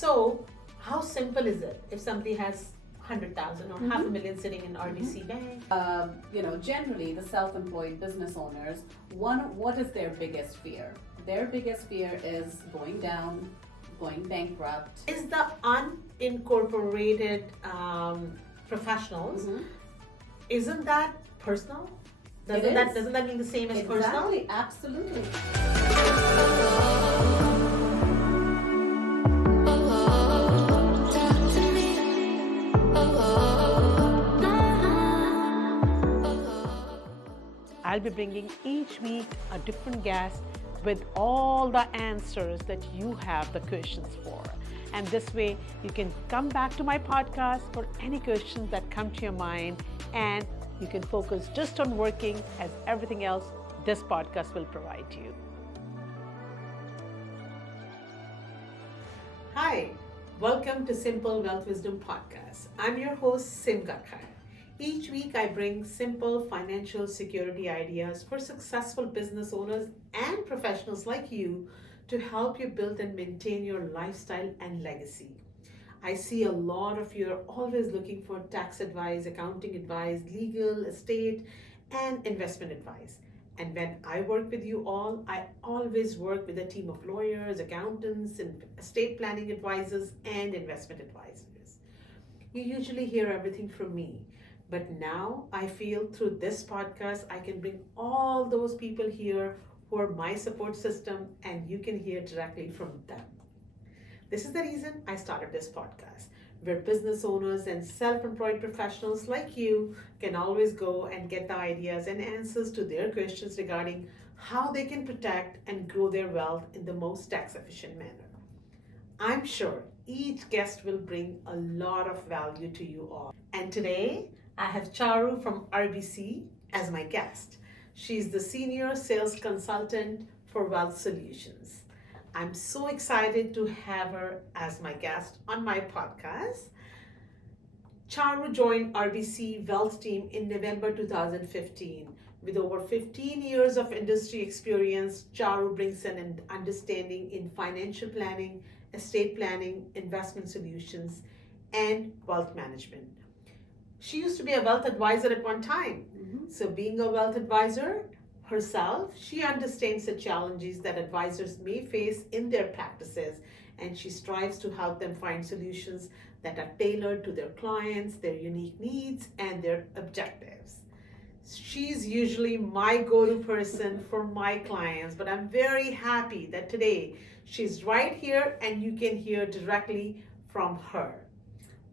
So, how simple is it if somebody has 100,000 or half a million sitting in RBC Bank? Generally the self-employed business owners, what is their biggest fear? Their biggest fear is going down, going bankrupt. Is the unincorporated professionals, isn't that personal? Doesn't that mean the same as personal? Exactly, absolutely. I'll be bringing each week a different guest with all the answers that you have the questions for. And this way, you can come back to my podcast for any questions that come to your mind, and you can focus just on working, as everything else this podcast will provide you. Hi, welcome to Simple Wealth Wisdom Podcast. I'm your host, Gakhar. Each week, I bring simple financial security ideas for successful business owners and professionals like you to help you build and maintain your lifestyle and legacy. I see a lot of you are always looking for tax advice, accounting advice, legal, estate, and investment advice. And when I work with you all, I always work with a team of lawyers, accountants, and estate planning advisors, and investment advisors. You usually hear everything from me. But now I feel through this podcast, I can bring all those people here who are my support system, and you can hear directly from them. This is the reason I started this podcast, where business owners and self-employed professionals like you can always go and get the ideas and answers to their questions regarding how they can protect and grow their wealth in the most tax-efficient manner. I'm sure each guest will bring a lot of value to you all. And today, I have Charu from RBC as my guest. She's the Senior Sales Consultant for Wealth Solutions. I'm so excited to have her as my guest on my podcast. Charu joined RBC Wealth Team in November 2015. With over 15 years of industry experience, Charu brings an understanding in financial planning, estate planning, investment solutions, and wealth management. She used to be a wealth advisor at one time. So being a wealth advisor herself, she understands the challenges that advisors may face in their practices, and she strives to help them find solutions that are tailored to their clients, their unique needs, and their objectives. She's usually my go-to person for my clients, but I'm very happy that today she's right here and you can hear directly from her.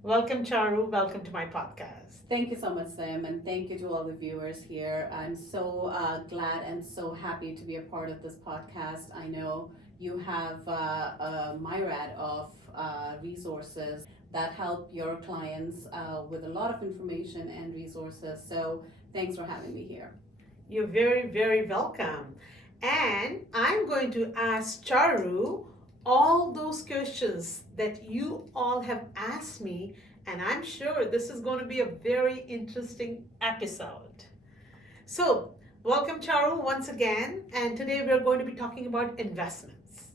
Welcome, Charu. Welcome to my podcast. Thank you so much, Sam, and thank you to all the viewers here. I'm so glad and so happy to be a part of this podcast. I know you have a myriad of resources that help your clients with a lot of information and resources. So thanks for having me here. You're very, very welcome. And I'm going to ask Charu all those questions that you all have asked me, and I'm sure this is going to be a very interesting episode. So, welcome Charu once again, and today we're going to be talking about investments.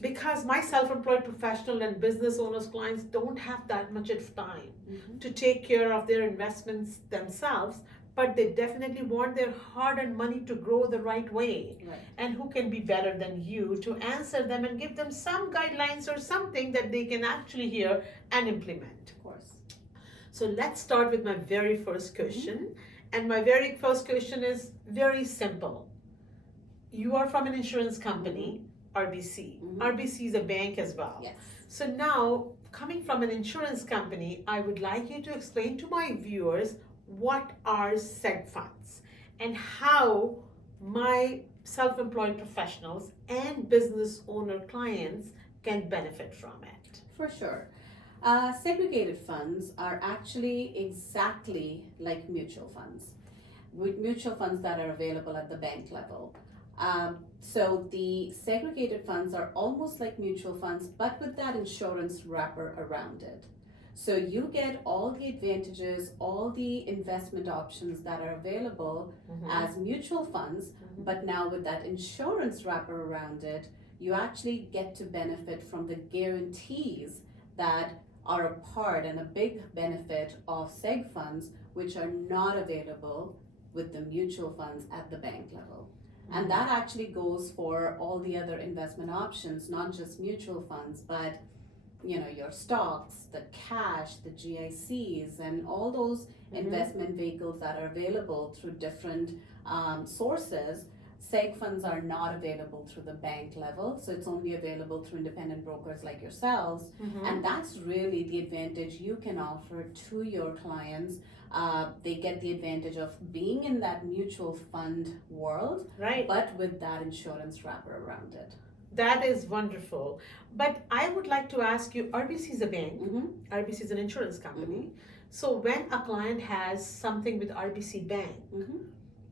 Because my self-employed professional and business owners clients don't have that much of time to take care of their investments themselves, but they definitely want their hard-earned money to grow the right way. Right. And who can be better than you to answer them and give them some guidelines or something that they can actually hear and implement. Of course. So let's start with my very first question. And my very first question is very simple. You are from an insurance company, RBC. RBC is a bank as well. Yes. So now, coming from an insurance company, I would like you to explain to my viewers what are seg funds and how my self-employed professionals and business owner clients can benefit from it. For sure. Segregated funds are actually exactly like mutual funds, with mutual funds that are available at the bank level. So the segregated funds are almost like mutual funds, but with that insurance wrapper around it. So you get all the advantages, all the investment options that are available as mutual funds, but now with that insurance wrapper around it, you actually get to benefit from the guarantees that are a part and a big benefit of seg funds, which are not available with the mutual funds at the bank level. And that actually goes for all the other investment options, not just mutual funds, but your stocks, the cash, the GICs, and all those investment vehicles that are available through different sources. Seg funds are not available through the bank level, so it's only available through independent brokers like yourselves. And that's really the advantage you can offer to your clients. They get the advantage of being in that mutual fund world, Right. but with that insurance wrapper around it. That is wonderful. But I would like to ask you, RBC is a bank, RBC is an insurance company. So when a client has something with RBC Bank,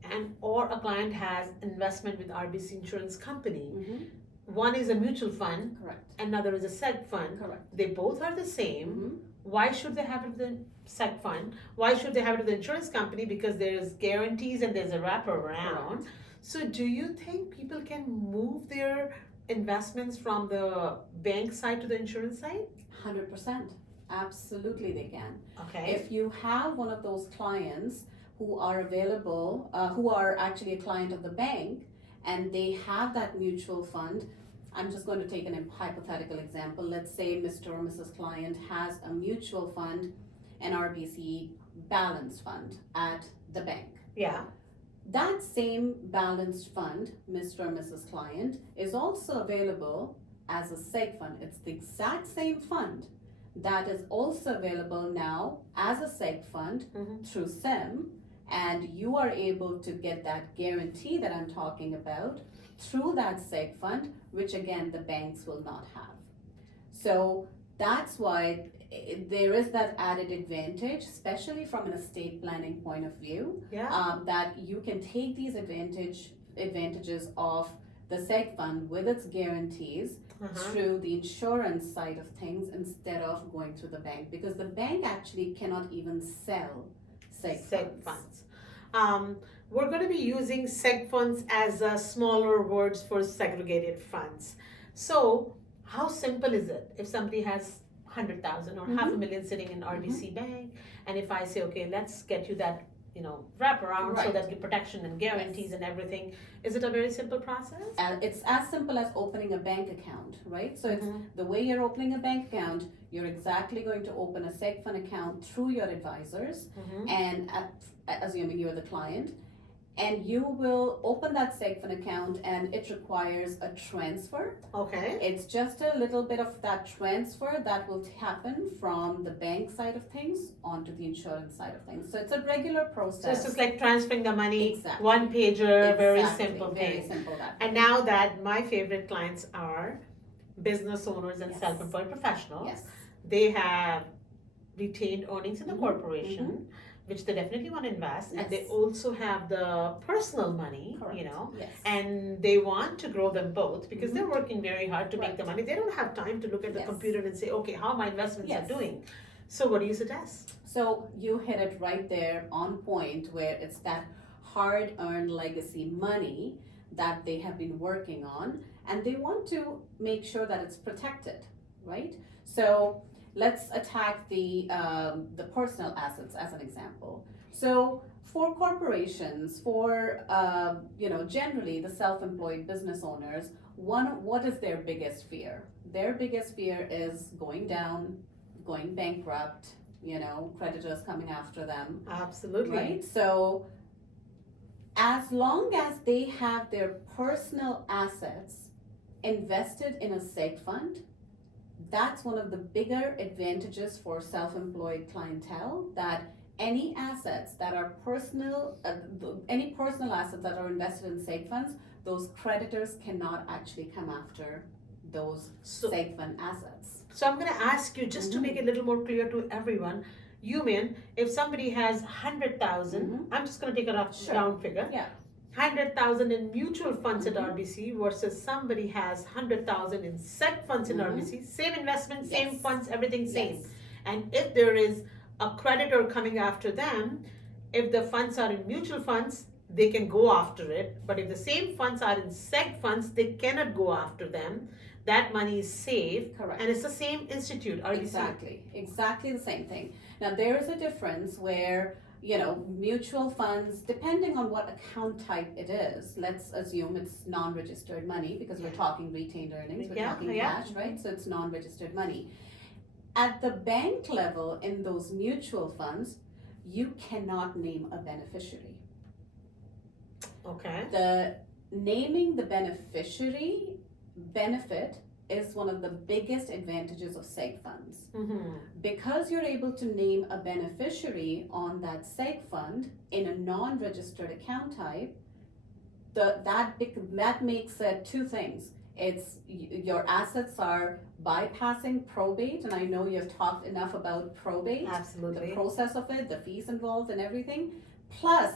and or a client has investment with RBC Insurance Company, one is a mutual fund, Correct. another is a seg fund. Correct. They both are the same. Why should they have it with the seg fund? Why should they have it with the insurance company? Because there's guarantees and there's a wrapper around. Correct. So do you think people can move their investments from the bank side to the insurance side? 100%. Absolutely, they can. Okay. If you have one of those clients who are available, who are actually a client of the bank, and they have that mutual fund, I'm just going to take an hypothetical example. Let's say Mr. or Mrs. Client has a mutual fund, an RBC balanced fund at the bank. Yeah. That same balanced fund, Mr. or Mrs. Client, is also available as a seg fund. It's the exact same fund that is also available now as a seg fund through SIM, and you are able to get that guarantee that I'm talking about through that seg fund, which again the banks will not have. So that's why there is that added advantage, especially from an estate planning point of view, that you can take these advantages of the seg fund with its guarantees through the insurance side of things instead of going through the bank, because the bank actually cannot even sell seg funds. We're going to be using seg funds as smaller words for segregated funds. So how simple is it if somebody has 100,000 or half a million sitting in RBC Bank, and if I say, okay, let's get you that wrap around so that the protection and guarantees and everything, is it a very simple process? It's as simple as opening a bank account, right? So it's the way you're opening a bank account, you're exactly going to open a seg fund account through your advisors, and assuming you're the client, and you will open that seg fund account, and it requires a transfer. Okay. It's just a little bit of that transfer that will happen from the bank side of things onto the insurance side of things. So it's a regular process. So it's just like transferring the money, Exactly. one pager, very Exactly. simple Very thing. simple that And way. now that my favorite clients are business owners and Yes. self-employed professionals, Yes. they have retained earnings in the corporation, which they definitely want to invest, and they Yes. also have the personal money, Correct. Yes. and they want to grow them both because they're working very hard to make Right. the money. They don't have time to look at the Yes. computer and say, okay, how my investments Yes. are doing. So what do you suggest? So you hit it right there on point, where it's that hard-earned legacy money that they have been working on, and they want to make sure that it's protected, right? So let's attack the personal assets as an example. So for corporations, for generally the self-employed business owners, what is their biggest fear? Their biggest fear is going down, going bankrupt, creditors coming after them. Absolutely. Right? So as long as they have their personal assets invested in a seg fund, that's one of the bigger advantages for self-employed clientele, that any assets that are any personal assets that are invested in seg funds, those creditors cannot actually come after those seg fund assets. So I'm going to ask you, just to make it a little more clear to everyone, you mean if somebody has 100,000, I'm just going to take a round figure, Yeah. 100,000 in mutual funds at RBC versus somebody has 100,000 in seg funds in RBC, same investment, same Yes. funds, everything same. Yes. And if there is a creditor coming after them, if the funds are in mutual funds, they can go after it. But if the same funds are in seg funds, they cannot go after them. That money is safe. Correct. And it's the same institute. Exactly the same thing. Now there is a difference where, you know, mutual funds, depending on what account type it is, let's assume it's non-registered money because we're talking retained earnings, we're talking cash, right? So it's non-registered money. At the bank level in those mutual funds, you cannot name a beneficiary. Okay. The naming the beneficiary benefit is one of the biggest advantages of seg funds. Because you're able to name a beneficiary on that seg fund in a non-registered account type, that makes it two things. It's your assets are bypassing probate, and I know you've talked enough about probate. Absolutely. The process of it, the fees involved and everything. Plus,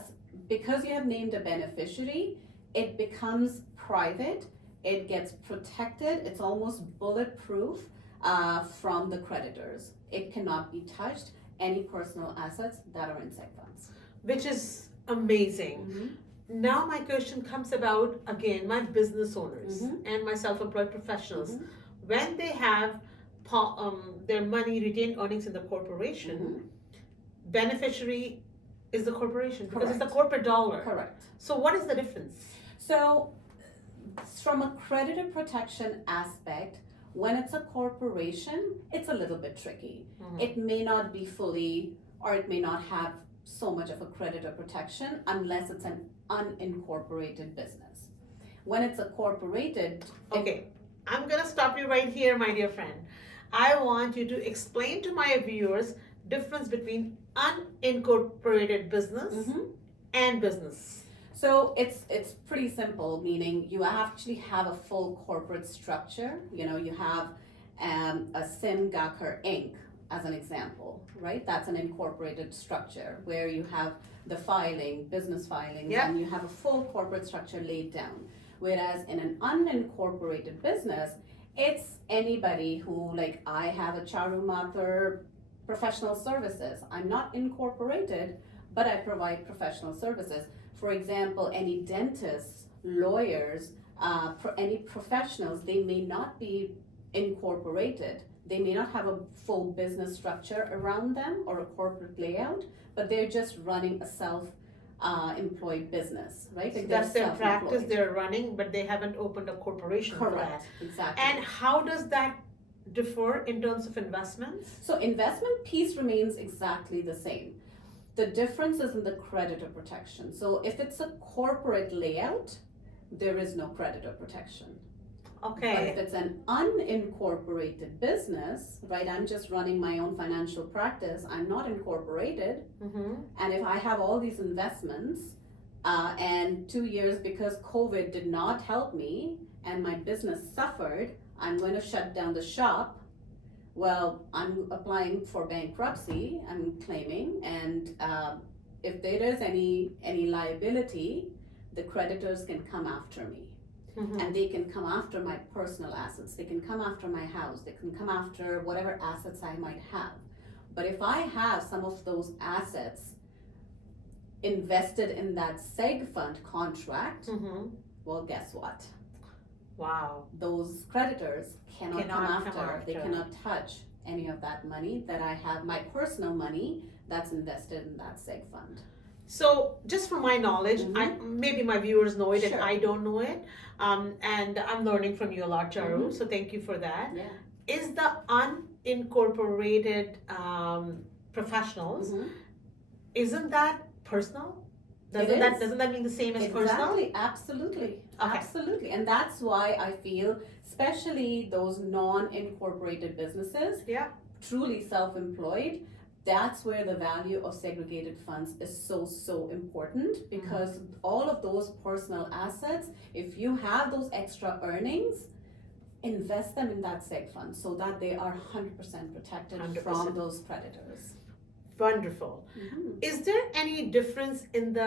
because you have named a beneficiary, it becomes private. It gets protected. It's almost bulletproof from the creditors. It cannot be touched. Any personal assets that are in seg funds. Which is amazing. Now my question comes about, again, my business owners and my self-employed professionals. When they have their money, retained earnings in the corporation, beneficiary is the corporation because it's the corporate dollar. Correct. So what is the difference? So from a creditor protection aspect, when it's a corporation, it's a little bit tricky. It may not be fully, or it may not have so much of a creditor protection unless it's an unincorporated business. When it's a corporated... Okay, I'm gonna stop you right here, my dear friend. I want you to explain to my viewers difference between unincorporated business and business. So it's pretty simple, meaning you actually have a full corporate structure. You know, you have a SIM Gakhar Inc. as an example, right? That's an incorporated structure where you have the filing, business filings, and you have a full corporate structure laid down. Whereas in an unincorporated business, it's anybody who, like I have a Charu Mathur professional services. I'm not incorporated, but I provide professional services. For example, any dentists, lawyers, any professionals, they may not be incorporated. They may not have a full business structure around them or a corporate layout, but they're just running a self-employed business, right? So that's their practice they're running, but they haven't opened a corporation for that. Correct, exactly. And how does that differ in terms of investments? So investment piece remains exactly the same. The difference is in the creditor protection. So if it's a corporate layout, there is no creditor protection. Okay. But if it's an unincorporated business, right, I'm just running my own financial practice, I'm not incorporated, and if I have all these investments, and 2 years because COVID did not help me and my business suffered, I'm going to shut down the shop. Well, I'm applying for bankruptcy, I'm claiming, and if there is any liability, the creditors can come after me. And they can come after my personal assets, they can come after my house, they can come after whatever assets I might have. But if I have some of those assets invested in that seg fund contract, well, guess what? Wow. Those creditors cannot come after. They cannot touch any of that money that I have, my personal money that's invested in that seg fund. So just from my knowledge, maybe my viewers know it and I don't know it, and I'm learning from you a lot, Charu, so thank you for that. Yeah. Is the unincorporated professionals, isn't that personal? Doesn't that mean the same as personal? Exactly, absolutely. And that's why I feel, especially those non-incorporated businesses, truly self-employed, that's where the value of segregated funds is so important, because all of those personal assets, if you have those extra earnings, invest them in that seg fund so that they are 100% protected 100%. from those creditors. Wonderful. Is there any difference in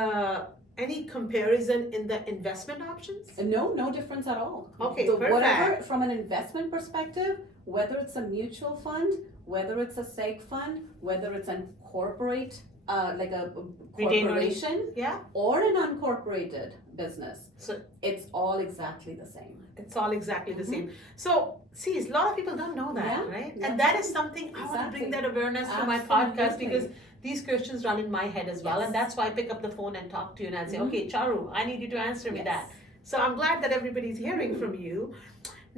any comparison in the investment options? No difference at all. Okay, perfect. Whatever, from an investment perspective, whether it's a mutual fund, whether it's a seg fund, whether it's a corporate like a Retained corporation Yeah. or an uncorporated business, So it's all exactly the same. it's all exactly the Mhm. same. So, see, a lot of people don't know that, Yeah, right? yeah. And that is something I want to Exactly. bring that awareness to my podcast Absolutely. because these questions run in my head as well. Yes. And that's why I pick up the phone and talk to you and I say, Mhm. okay, Charu, I need you to answer me Yes. that. So I'm glad that everybody's hearing from you.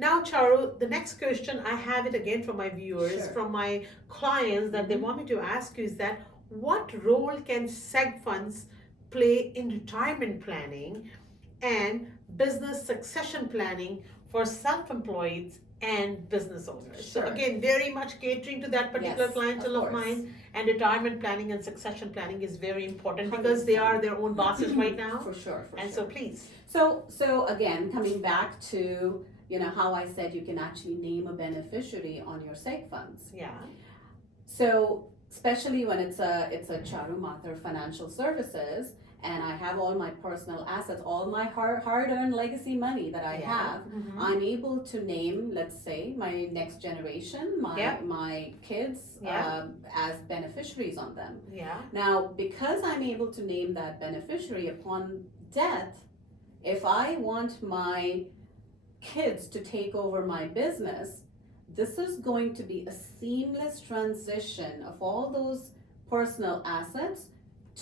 Now, Charu, the next question, I have it again from my viewers, Sure. from my clients that they Mhm. want me to ask you is that what role can seg funds play in retirement planning and business succession planning for self-employed and business owners? So Sure. again, very much catering to that particular Yes, clientele of course. mine, and retirement planning and succession planning is very important because they are their own bosses right now. For sure, for And sure. so please. So again, coming back to how I said you can actually name a beneficiary on your seg funds. Yeah. So especially when it's a Charu Mathur financial services, and I have all my personal assets, all my hard-earned legacy money that I have, Mhm. I'm able to name, let's say, my next generation, Yeah. my kids, Yeah. as beneficiaries on them. Yeah. Now, because I'm able to name that beneficiary upon death, if I want my kids to take over my business, this is going to be a seamless transition of all those personal assets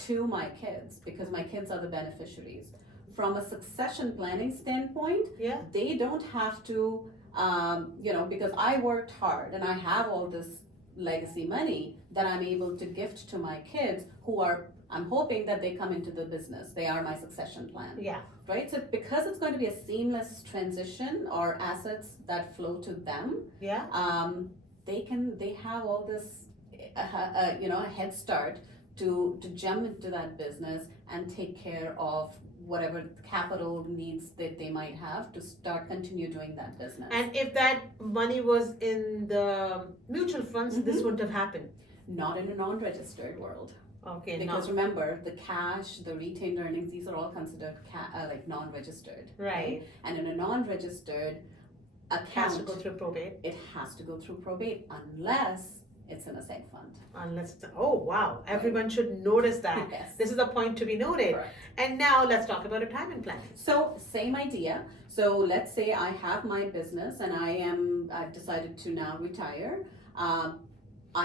to my kids because my kids are the beneficiaries. From a succession planning standpoint, Yeah. they don't have to, because I worked hard and I have all this legacy money that I'm able to gift to my kids who are, I'm hoping that they come into the business. They are my succession plan. Yeah. Right? So because it's going to be a seamless transition or assets that flow to them, Yeah. they have all this, a head start to jump into that business and take care of whatever capital needs that they might have to continue doing that business. And if that money was in the mutual funds, this Mhm. wouldn't have happened. Not in a non-registered world. Okay. Because remember, the cash, the retained earnings, these are all considered like non-registered. Right. And in a non-registered Has to account, go through probate. it has to go through probate unless it's in a seg fund. Unless, oh wow, everyone should notice that. Yes. This is a point to be noted. Correct. And now let's talk about retirement planning. So same idea. So let's say I have my business and I've decided to now retire.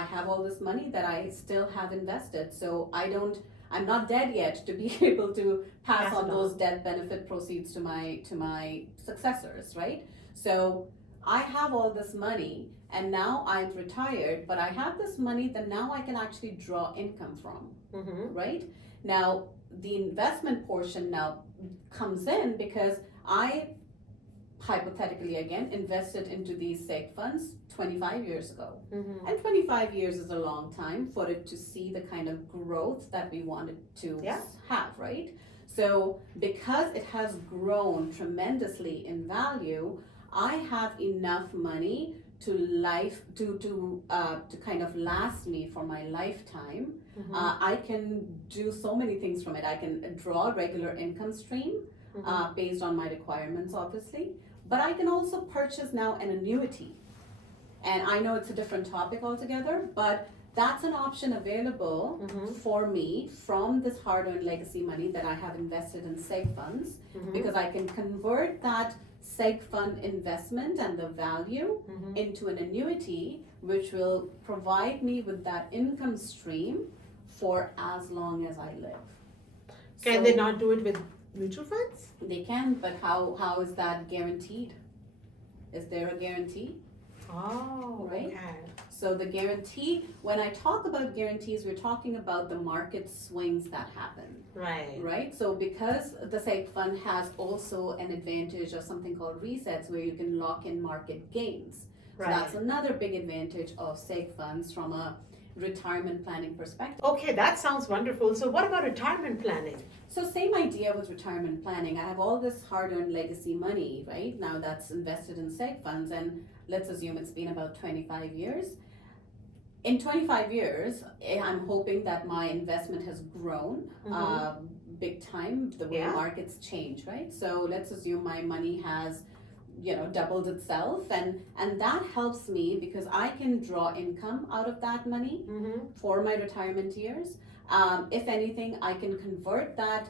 I have all this money that I still have invested. So I'm not dead yet to be able to pass on those death benefit proceeds to my successors, right? So I have all this money and now I'm retired, but I have this money that now I can actually draw income from, Mm-hmm. right? Now, the investment portion now comes in because I, hypothetically again, invested into these seg funds 25 years ago. Mm-hmm. And 25 years is a long time for it to see the kind of growth that we wanted to have, right? So because it has grown tremendously in value, I have enough money to kind of last me for my lifetime. Mm-hmm. I can do so many things from it. I can draw a regular income stream based on my requirements, obviously. But I can also purchase now an annuity. And I know it's a different topic altogether, but that's an option available for me from this hard-earned legacy money that I have invested in seg funds, because I can convert that seg fund investment and the value into an annuity, which will provide me with that income stream for as long as I live. Can they not do it with mutual funds? They can, but how is that guaranteed? Is there a guarantee? Oh, Right. okay. So the guarantee, when I talk about guarantees, we're talking about the market swings that happen, Right. right? So because the seg fund has also an advantage of something called resets where you can lock in market gains. So Right. that's another big advantage of seg funds from a retirement planning perspective. Okay, that sounds wonderful. So what about retirement planning? So same idea with retirement planning. I have all this hard-earned legacy money, right? Now that's invested in seg funds, and let's assume it's been about 25 years. In 25 years, I'm hoping that my investment has grown big time, the way markets change, right? So let's assume my money has doubled itself, and that helps me because I can draw income out of that money for my retirement years. If anything, I can convert that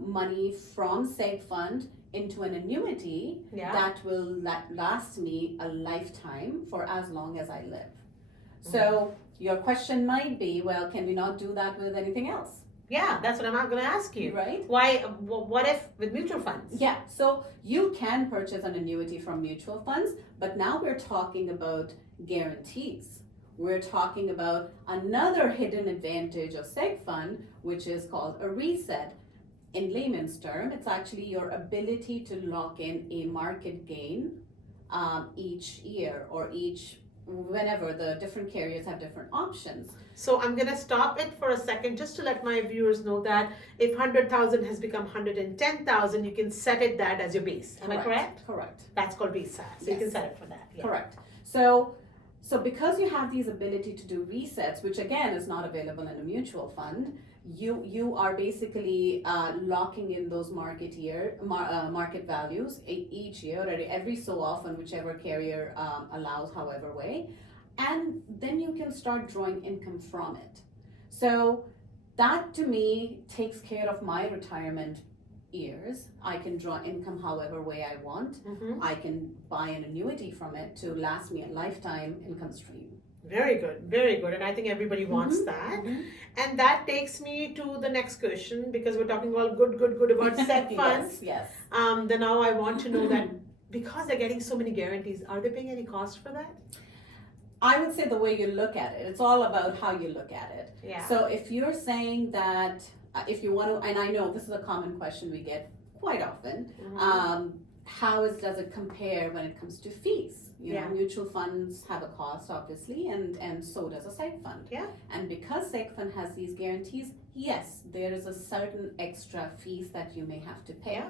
money from seg fund into an annuity that will last me a lifetime for as long as I live. So your question might be, well, can we not do that with anything else? Yeah, that's what I'm going to ask you. Right? Why? What if with mutual funds? Yeah, so you can purchase an annuity from mutual funds, but now we're talking about guarantees. We're talking about another hidden advantage of seg fund, which is called a reset. In layman's term, it's actually your ability to lock in a market gain each year or whenever the different carriers have different options. So I'm going to stop it for a second just to let my viewers know that if 100,000 has become 110,000, you can set it that as your base. Am I correct? Correct. That's called reset. So you can set it for that. Yeah. Correct. So because you have these ability to do resets, which again is not available in a mutual fund, you are basically locking in those market values each year or every so often, whichever carrier allows, however way, and then you can start drawing income from it. So that to me takes care of my retirement years. I can draw income however way I want. I can buy an annuity from it to last me a lifetime income stream. Very good, very good. And I think everybody wants that. And that takes me to the next question, because we're talking all good about seg funds. Yes. Then now I want to know that because they're getting so many guarantees, are they paying any cost for that? I would say the way you look at it, it's all about how you look at it. Yeah. So if you're saying that, if you want to, and I know this is a common question we get quite often, does it compare when it comes to fees? You know, mutual funds have a cost, obviously, and so does a seg fund. Yeah. And because seg fund has these guarantees, yes, there is a certain extra fees that you may have to pay. Yeah.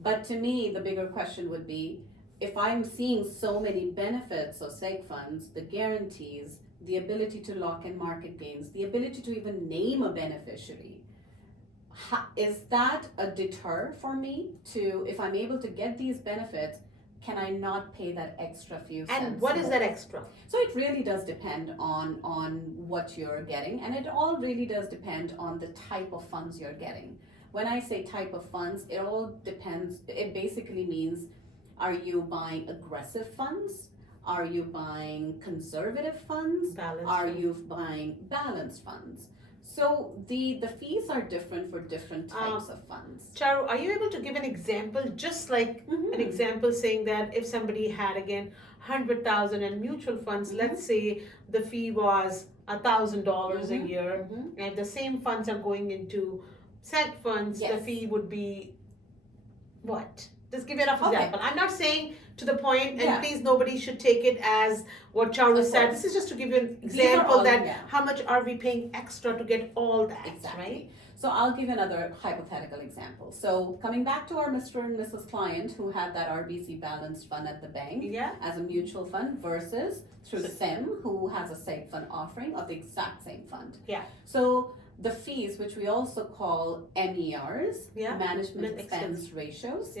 But to me, the bigger question would be, if I'm seeing so many benefits of seg funds, the guarantees, the ability to lock in market gains, the ability to even name a beneficiary, is that a deter for me to, if I'm able to get these benefits, can I not pay that extra few cents? And what is that extra? So it really does depend on what you're getting, and it all really does depend on the type of funds you're getting. When I say type of funds, it all depends. It basically means, are you buying aggressive funds? Are you buying conservative funds? Are you buying balanced funds? So the fees are different for different types of funds. Charu, are you able to give an example, just like an example saying that if somebody had again 100,000 in mutual funds, let's say the fee was $1,000 a year, and the same funds are going into seg funds, the fee would be what? Just give it an example. I'm not saying to the point, and please nobody should take it as what Charu said. This is just to give you an example that how much are we paying extra to get all that, right? So I'll give another hypothetical example. So coming back to our Mr. and Mrs. client who had that RBC balanced fund at the bank as a mutual fund versus through SIM who has a seg fund offering of the exact same fund. Yeah. So the fees, which we also call MERs, management expense ratios,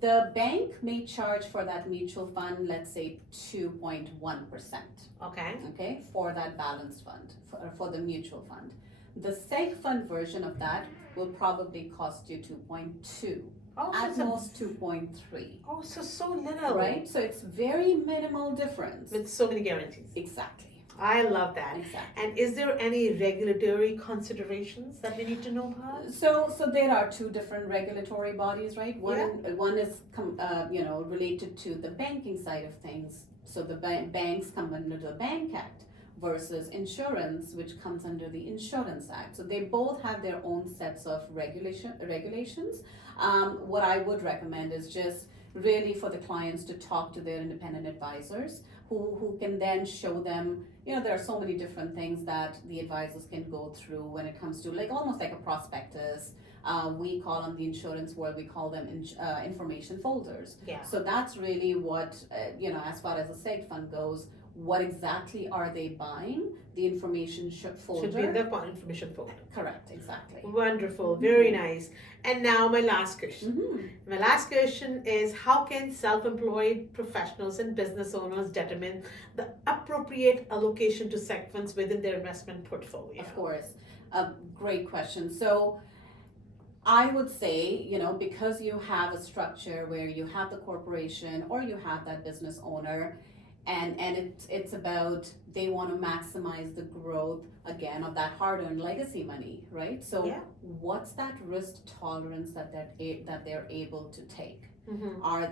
the bank may charge for that mutual fund, let's say 2.1%. Okay, for that balanced fund, for the mutual fund. The seg fund version of that will probably cost you 2.2. At most 2.3. Oh, so little. Right? So it's very minimal difference. With so many guarantees. Exactly. I love that. Exactly. And is there any regulatory considerations that we need to know about? So there are two different regulatory bodies, right? One is related to the banking side of things. So the banks come under the Bank Act versus insurance, which comes under the Insurance Act. So they both have their own sets of regulations. What I would recommend is just really for the clients to talk to their independent advisors who can then show them, there are so many different things that the advisors can go through when it comes to almost like a prospectus. We call on the insurance world, we call them information folders. Yeah. So that's really what, as far as a seg fund goes, what exactly are they buying, the information folder. Should be in the information folder. Correct, exactly. Wonderful, very nice. And now my last question. Mm-hmm. My last question is, how can self-employed professionals and business owners determine the appropriate allocation to seg funds within their investment portfolio? Of course, a great question. So I would say, because you have a structure where you have the corporation or you have that business owner, and it's about they want to maximize the growth again of that hard-earned legacy money, right? So Yeah. what's that risk tolerance that they're able to take? Mm-hmm. Are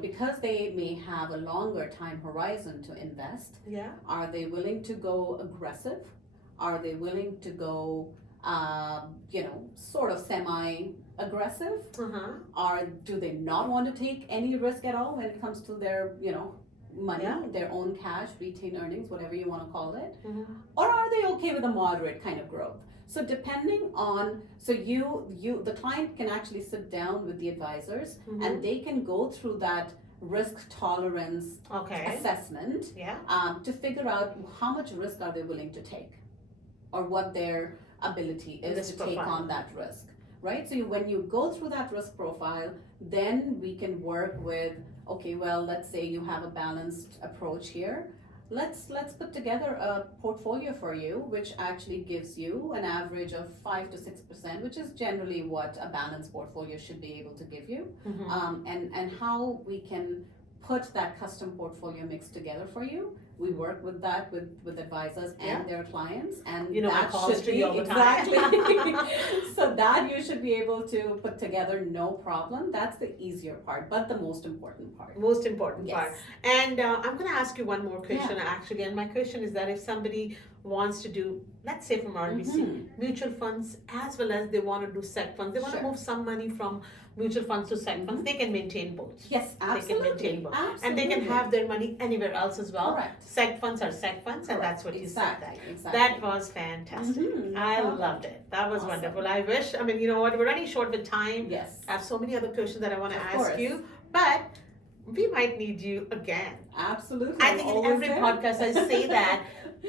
because they may have a longer time horizon to invest, Yeah. are they willing to go aggressive? Are they willing to go sort of semi-aggressive? Uh-huh. Do they not want to take any risk at all when it comes to their money, Yeah. their own cash, retained earnings, whatever you want to call it? Mm-hmm. Or are they okay with a moderate kind of growth? So depending on, the client can actually sit down with the advisors, Mm-hmm. and they can go through that risk tolerance Okay. assessment Yeah. to figure out how much risk are they willing to take, or what their ability is Risk to take profile. on that risk, right? So when you go through that risk profile, then we can work with, okay, well, let's say you have a balanced approach here. Let's put together a portfolio for you, which actually gives you an average of 5 to 6%, which is generally what a balanced portfolio should be able to give you. Mm-hmm. And how we can put that custom portfolio mix together for you. We work with that with advisors and Yeah. their clients, and You know, my that calls should to be you all the time. exactly. So that you should be able to put together, no problem. That's the easier part, but the most important part. Most important part. Yes. And I'm going to ask you one more question actually. And my question is that if somebody wants to do, let's say from RBC, Mhm. mutual funds, as well as they want to do seg funds, they want to Sure. move some money from mutual funds to seg funds, they can maintain both. Yes, absolutely. They can maintain both. Absolutely. And they can have their money anywhere else as well. Correct. Seg funds are seg funds, and Correct. that's what you said. Exactly. That was fantastic. Mhm, no I problem. loved it. That was Awesome. wonderful. I wish, I mean, you know what, we're running short with time. Yes. I have so many other questions that I want to Of ask course. you, but we might need you again. Absolutely. I think in Always every there. podcast I say that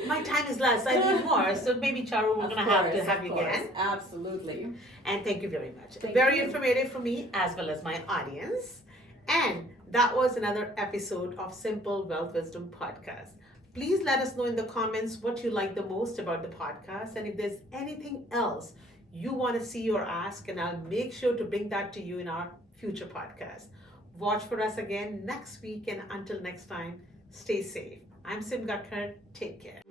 my time is less, I need more. So maybe Charu, we're Of going to have course, have of you course. again. Absolutely. And thank you very much. Thank Very you. informative for me as well as my audience. And that was another episode of Simple Wealth Wisdom Podcast. Please let us know in the comments what you like the most about the podcast, and if there's anything else you want to see or ask, and I'll make sure to bring that to you in our future podcast. Watch for us again next week, and until next time, stay safe. I'm Sim Gakhar. Take care.